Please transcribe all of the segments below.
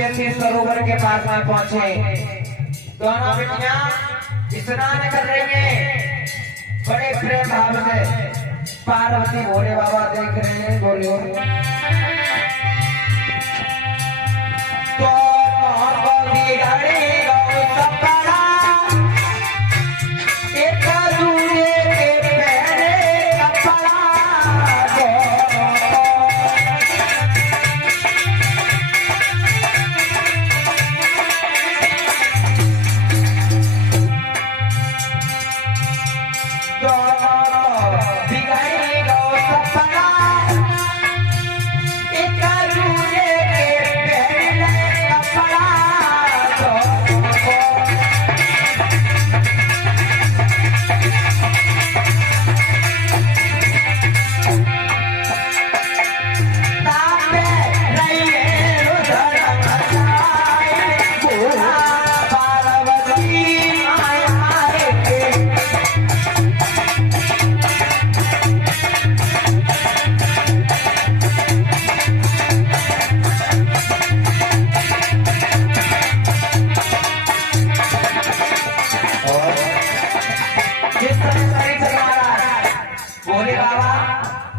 ऐसे सरोवर के पास में पहुंचे। दोनों बेटियां स्नान कर रही हैं बड़े प्रेम भाव से। पार्वती भोले बाबा देख रहे हैं, बोलियो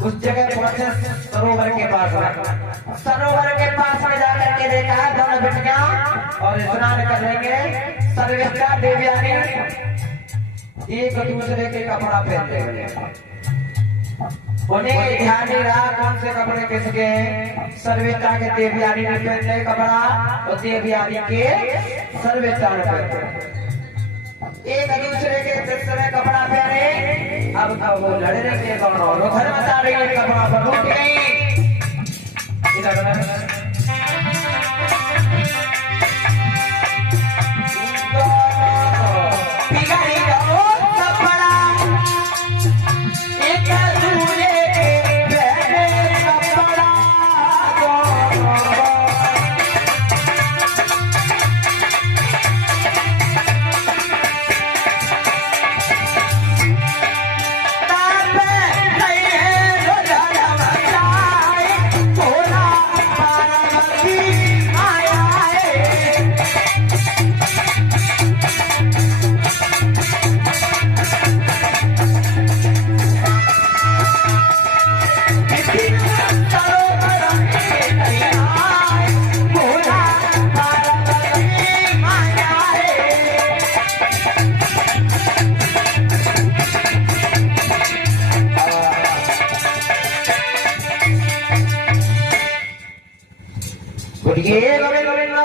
उस जगह पहुंचे सरोवर के पास। सरोवर के पास में जाकर के देखा दोनों बेटियां और स्नान कर रही है। सर्वेश्वरा देवयानी एक दूसरे के कपड़ा पहनते हुए, उन्हें ध्यान नहीं रहा कौन से कपड़े किसके। सर्वेश्वरा के देवयानी ने पहने कपड़ा और देवयानी के सर्वेश्वरा ने पहने। एक दूसरे के दूसरे कपड़ा पहने। अब वो लड़ रहे थे दोनों, रुखर मचा रही है, कपड़ा पर टूट गई। बिगड़ी जाओ कपड़ा एक दूसरे के पहने कपड़ा।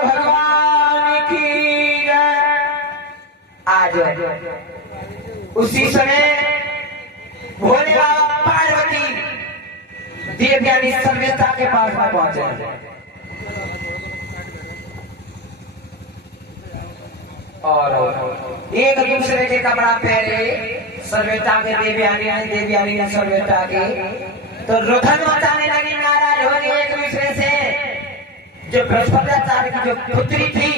भगवान की आज उसी समय भोले बाबा पार्वती देवयानी सर्वेश्वरा के पास में पहुंचे और एक दूसरे के कपड़ा पहने। सर्वेश्वरा के देवयानी ने सर्वेश्वरा के तो रुधन मचाने लगी, नाराज हो गई एक दूसरे से। जो बृहस्पत्याचार्य की जो पुत्री थी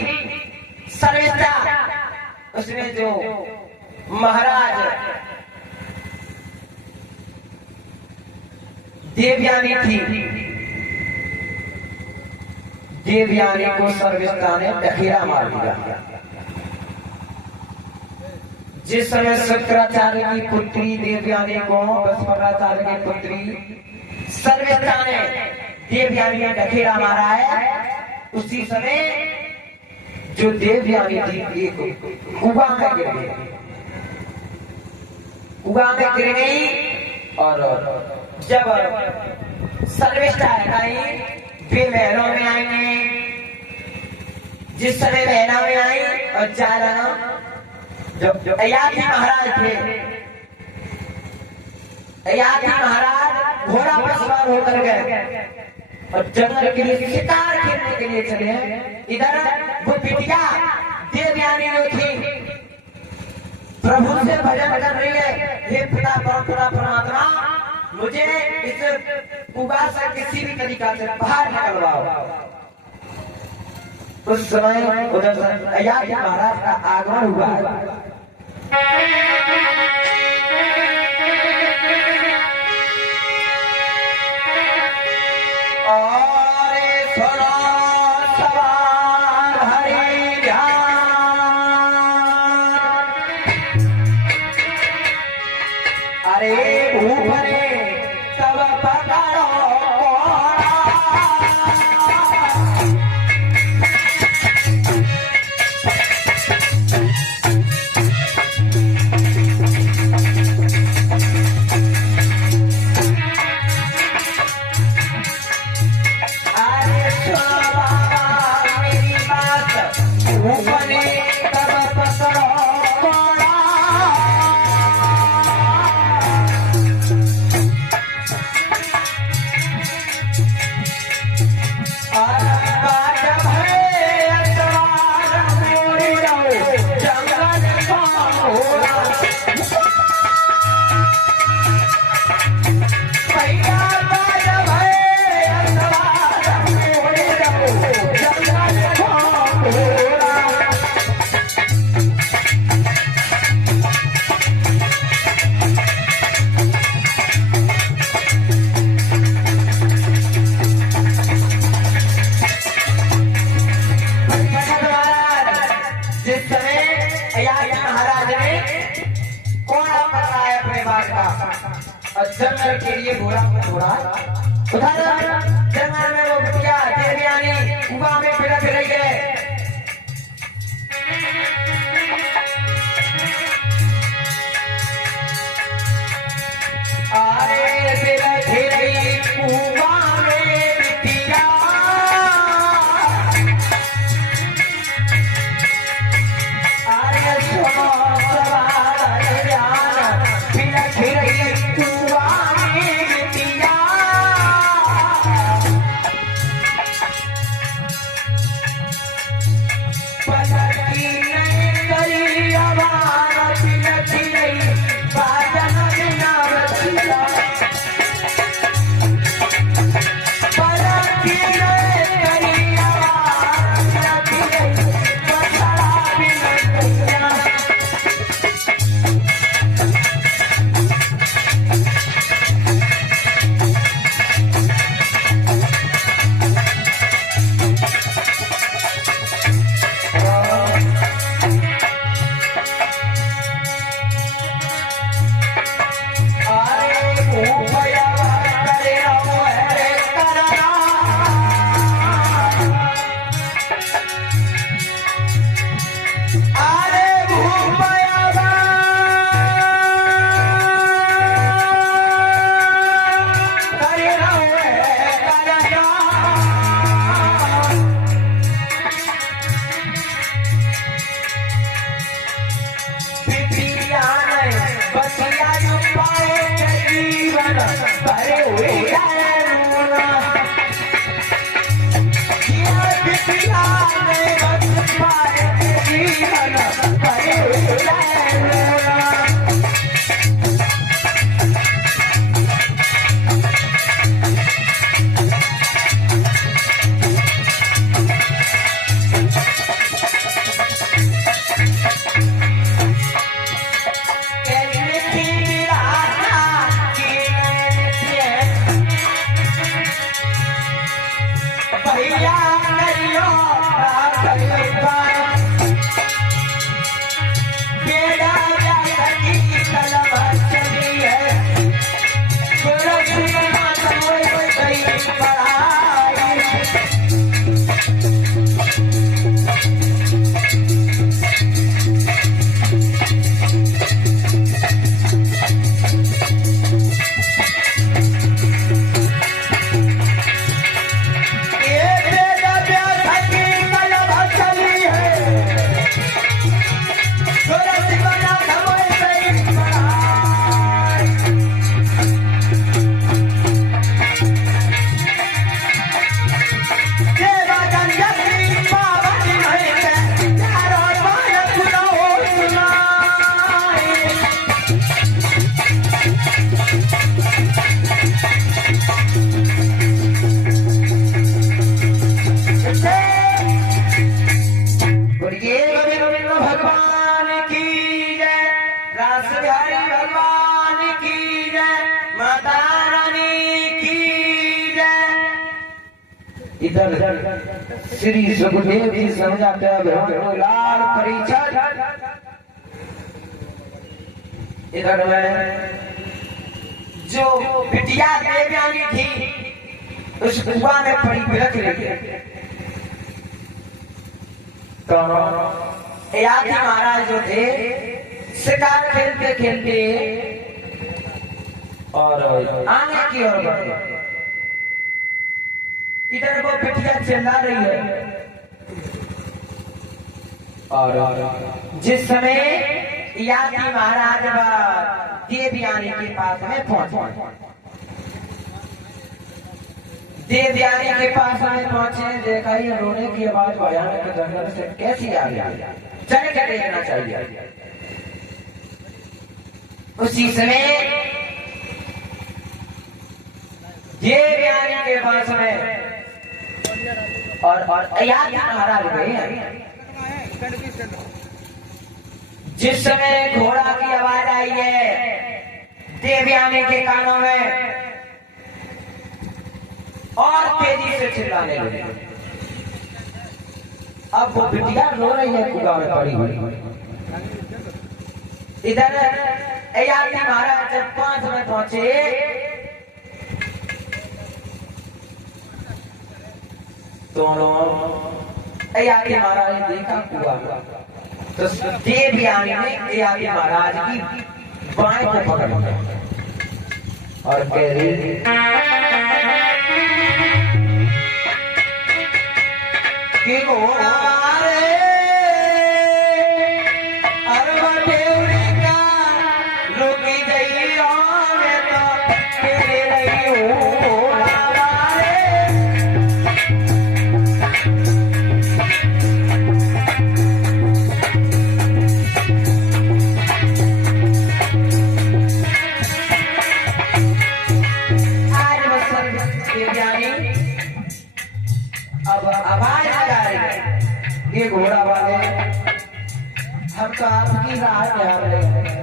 सर्वेश्वरा, उसमें जो महाराज देवयानी थी, देवयानी को सर्वेश्वरा ने डखेरा मार दिया। जिस समय शुक्राचार्य की पुत्री देवयानी को बृहस्पत्याचार्य की पुत्री सर्वेश्वरा ने देवयानी ने डखेरा मारा है, उसी समय जो देवयानी थी एक कुआं में गिर गई। कुआं में गिर गई और जब सर्वेश्वरा आई वे महलों में आएंगे। जिस समय महलों में आई और चारण जो अयाधी महाराज थे, अयाधी महाराज घोड़ा पर सवार होकर गए और जंगल के लिए शिकार खेलने के लिए चले हैं। इधर वो बिटिया देवयानी जो थी प्रभु से भजन कर रही है, हे पिता परमात्मा मुझे इस कुआं से किसी भी तरीका से बाहर निकलवाओ। उस समय उधर से अयाधी महाराज का आगमन हुआ है। और सुनो सवाल जंगल के लिए घोड़ा घोड़ा उधर जंगल में वो बिटिया देवयानी कुआं में बिलख रही है। अरे बिलख रही कुआं में बिटिया, अरे सवार जान बिलख रही कुआं में बिटिया। पलकी नहीं करी आवाज बिलख रही बाजन बिना बचिया। पलकी नहीं करी आवाज बिलख रही बछड़ा बिना बचिया। इधर श्री सुखदेव जी समझाते हैं लाल परीक्षण। इधर में जो बिटिया देवयानी थी उस कुआं में पड़ी बिलख रही है। तो याद महाराज जो थे शिकार खेलते खेलते और आगे की ओर बढ़े। इधर वो बिटिया चिल्ला रही है और जिस समय यादी महाराज देवयानी के पास में पहुंचे, देवयानी के पास में पहुंचे, देखा ये रोने की आवाज भयानक जंगल से कैसी आ रही, चल के देखना चाहिए। उसी समय देवयानी के पास में और यादी महाराज गए। जिस समय घोड़ा की आवाज आई है देवयानी के कानों में और तेजी से चिल्लाने लगे। अब वो बिटिया रो रही है कुआं में पड़ी हुई। इधर अयाती महाराज जब 5 में पहुंचे तो अयाती महाराज ने देखा कुआ तो देवयानी ने अयाती महाराज की बाएं को पकड़ लिया और कह रही कि घोड़ा आवाज लगा रही ये घोड़ा वाले हम तो आपकी राह में आ रहे हैं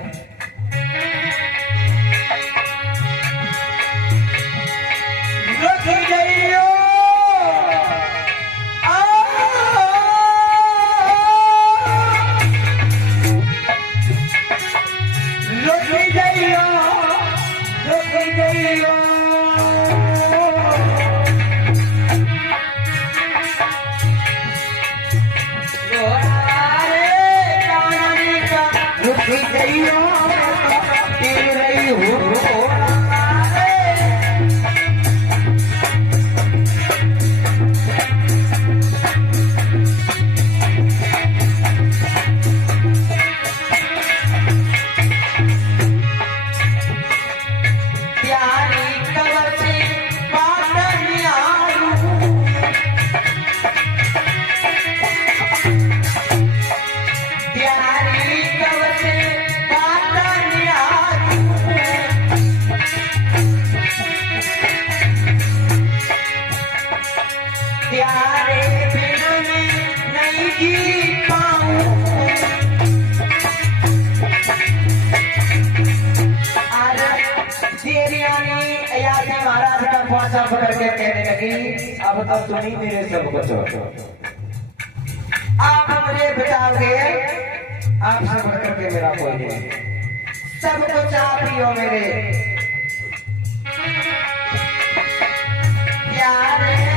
महाराज का पांचा पकड़ के कहने लगी अब तो तुम ही मेरे सब कुछ हो आप मुझे बचाओगे आप सब करके मेरा कोई नहीं सब कुछ आप ही हो मेरे प्यारे